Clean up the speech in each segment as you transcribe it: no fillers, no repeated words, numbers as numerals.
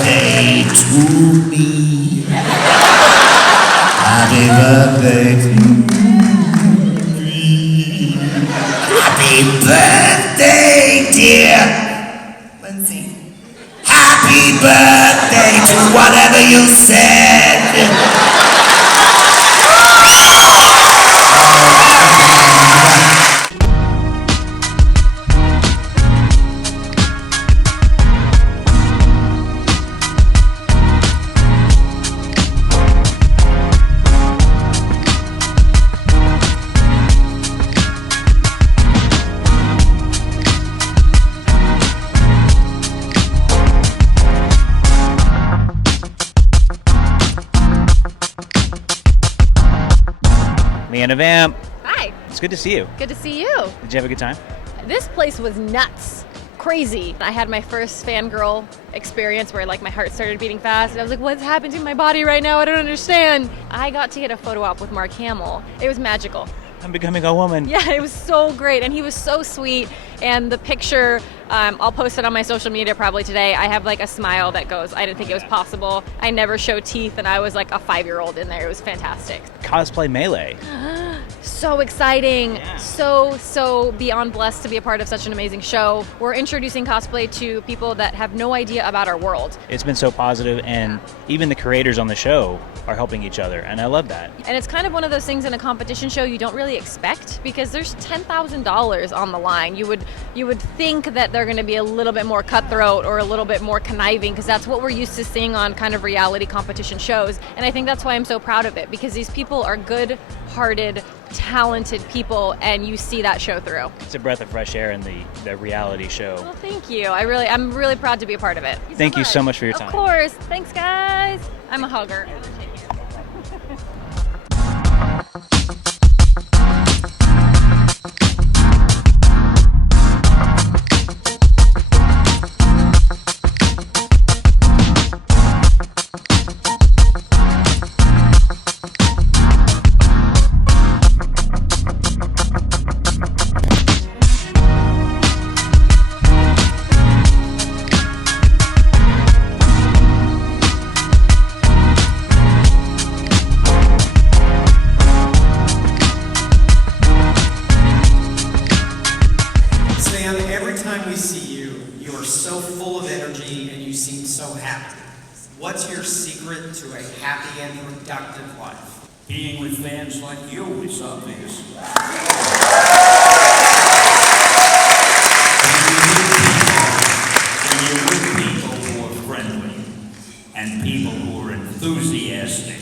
birthday to me. Happy birthday to me. Happy birthday, dear. Let's see. Happy birthday to whatever you said. Leeanna, Vamp. Hi. It's good to see you. Good to see you. Did you have a good time? This place was nuts. Crazy. I had my first fangirl experience where like my heart started beating fast and I was like, what's happening to my body right now? I don't understand. I got to get a photo op with Mark Hamill. It was magical. I'm becoming a woman. Yeah, it was so great and he was so sweet. And the picture, I'll post it on my social media probably today. I have like a smile that goes, I didn't think it was possible. I never show teeth and I was like a 5-year-old in there. It was fantastic. Cosplay Melee. So exciting. Yeah. So beyond blessed to be a part of such an amazing show. We're introducing cosplay to people that have no idea about our world. It's been so positive, and even the creators on the show are helping each other, and I love that. And it's kind of one of those things in a competition show you don't really expect because there's $10,000 on the line. You would think that they're going to be a little bit more cutthroat or a little bit more conniving because that's what we're used to seeing on kind of reality competition shows. And I think that's why I'm so proud of it because these people are good-hearted, talented people, and you see that show through. It's a breath of fresh air in the reality show. Well, thank you. I'm really proud to be a part of it. Thank you so much for your time. Of course. Thanks, guys. I'm a hugger. Every time we see you, you are so full of energy and you seem so happy. What's your secret to a happy and productive life? Being with fans like you is obvious. When you're with people who are friendly and people who are enthusiastic,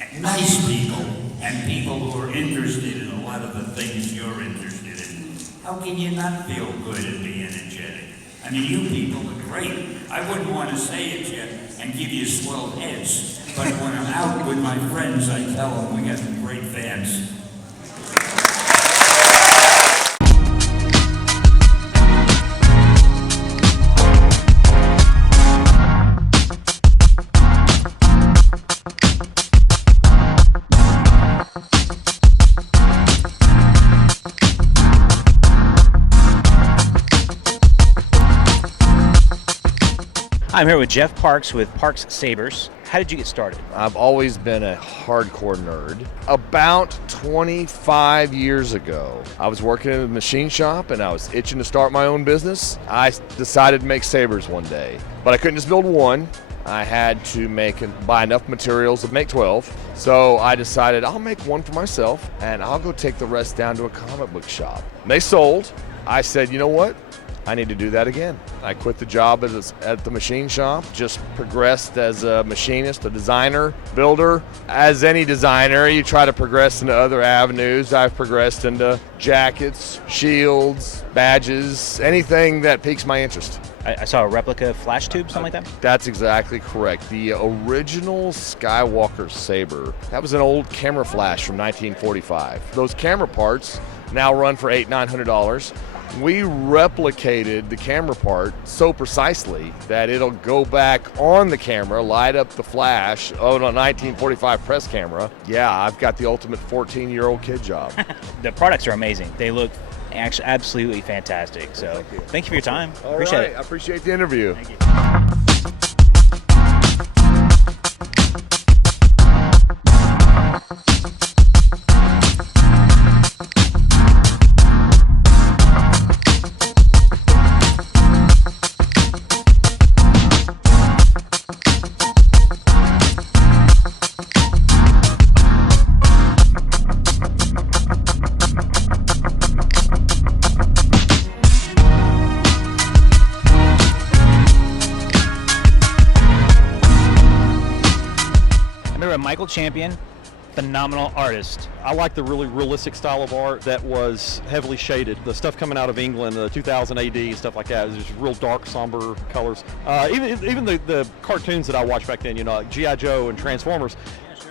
and nice people, and people who are interested in a lot of the things you're interested in, how can you not feel good and be energetic? I mean, you people are great. I wouldn't want to say it yet and give you swell heads, but when I'm out with my friends, I tell them we got some great fans. I'm here with Jeff Parks with Parks Sabers. How did you get started? I've always been a hardcore nerd. About 25 years ago, I was working in a machine shop and I was itching to start my own business. I decided to make sabers one day, but I couldn't just build one. I had to buy enough materials to make 12. So I decided I'll make one for myself and I'll go take the rest down to a comic book shop. They sold. I said, you know what? I need to do that again. I quit the job at the machine shop, just progressed as a machinist, a designer, builder. As any designer, you try to progress into other avenues. I've progressed into jackets, shields, badges, anything that piques my interest. I saw a replica flash tube, something like that? That's exactly correct. The original Skywalker Saber, that was an old camera flash from 1945. Those camera parts now run for $800-900. We replicated the camera part so precisely that it'll go back on the camera, light up the flash on a 1945 press camera. Yeah, I've got the ultimate 14-year-old kid job. The products are amazing. They look actually absolutely fantastic. So thank you for your time. All appreciate right. it. I appreciate the interview. Thank you. a Michael Champion, phenomenal artist. I like the really realistic style of art that was heavily shaded. The stuff coming out of England, 2000 AD, stuff like that, is just real dark, somber colors. Even the cartoons that I watched back then, like G.I. Joe and Transformers,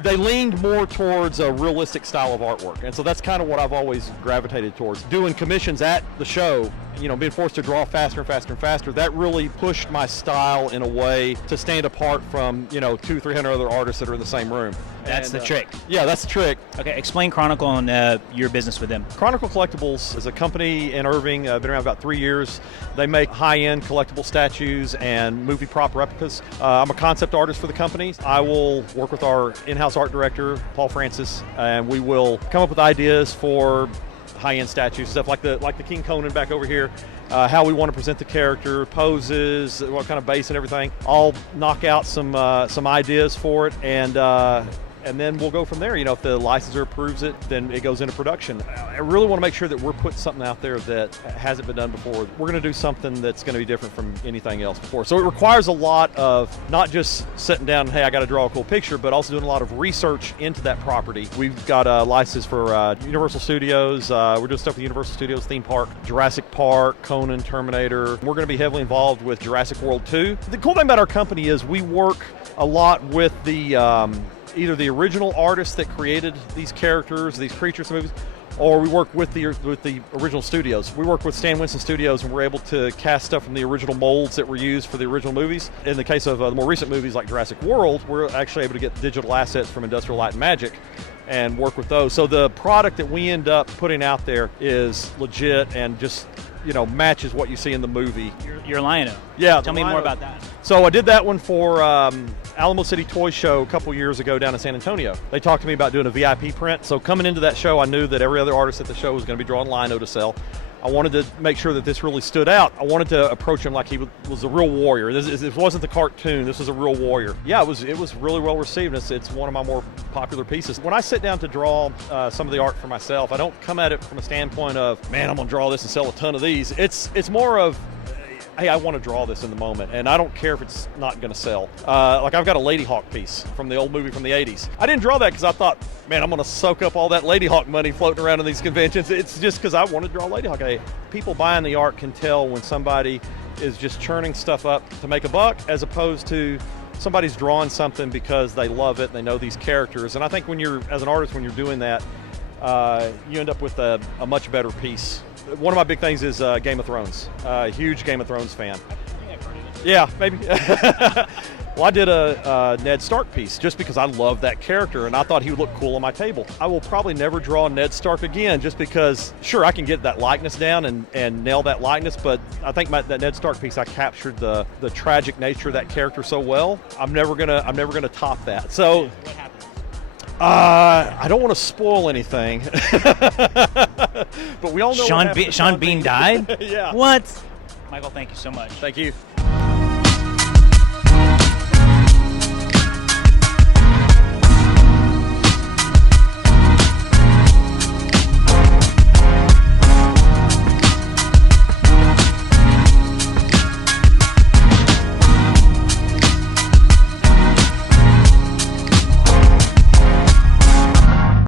they leaned more towards a realistic style of artwork. And so that's kind of what I've always gravitated towards. Doing commissions at the show, being forced to draw faster and faster and faster, that really pushed my style in a way to stand apart from, 200-300 other artists that are in the same room. That's the trick. Yeah, that's the trick. Okay, explain Chronicle and your business with them. Chronicle Collectibles is a company in Irving, been around about 3 years. They make high-end collectible statues and movie prop replicas. I'm a concept artist for the company. I will work with our in-house art director, Paul Francis, and we will come up with ideas for high-end statues, stuff like the King Conan back over here, how we want to present the character, poses, what kind of base and everything. I'll knock out some ideas for it, and then we'll go from there. If the licensor approves it, then it goes into production. I really want to make sure that we're putting something out there that hasn't been done before. We're going to do something that's going to be different from anything else before. So it requires a lot of not just sitting down and, hey, I got to draw a cool picture, but also doing a lot of research into that property. We've got a license for Universal Studios. We're doing stuff with Universal Studios theme park, Jurassic Park, Conan, Terminator. We're going to be heavily involved with Jurassic World 2. The cool thing about our company is we work a lot with the either the original artists that created these characters, these creatures, movies, or we work with the original studios. We work with Stan Winston Studios, and we're able to cast stuff from the original molds that were used for the original movies. In the case of the more recent movies like Jurassic World, we're actually able to get digital assets from Industrial Light and Magic and work with those. So the product that we end up putting out there is legit and just matches what you see in the movie. Your Leeanna. Yeah. Tell me more about that. So I did that one for Alamo City Toy Show a couple years ago down in San Antonio. They talked to me about doing a VIP print. So coming into that show, I knew that every other artist at the show was going to be drawing lino to sell. I wanted to make sure that this really stood out. I wanted to approach him like he was a real warrior. This wasn't the cartoon. This was a real warrior. Yeah, it was really well received. It's one of my more popular pieces. When I sit down to draw some of the art for myself, I don't come at it from a standpoint of, man, I'm going to draw this and sell a ton of these. It's more of, hey, I want to draw this in the moment, and I don't care if it's not going to sell. Like I've got a Lady Hawk piece from the old movie from the 80s. I didn't draw that because I thought, man, I'm going to soak up all that Lady Hawk money floating around in these conventions. It's just because I want to draw Lady Hawk. Hey, people buying the art can tell when somebody is just churning stuff up to make a buck as opposed to somebody's drawing something because they love it and they know these characters. And I think as an artist, when you're doing that, you end up with a much better piece. One of my big things is Game of Thrones. Huge Game of Thrones fan. Yeah, maybe. Well, I did a Ned Stark piece just because I love that character and I thought he would look cool on my table. I will probably never draw Ned Stark again just because, sure, I can get that likeness down and nail that likeness, but I think that Ned Stark piece, I captured the tragic nature of that character so well. I'm never gonna top that. So. What happened? I don't want to spoil anything, but we all know Sean Bean died? Yeah. What? Michael, thank you so much. Thank you.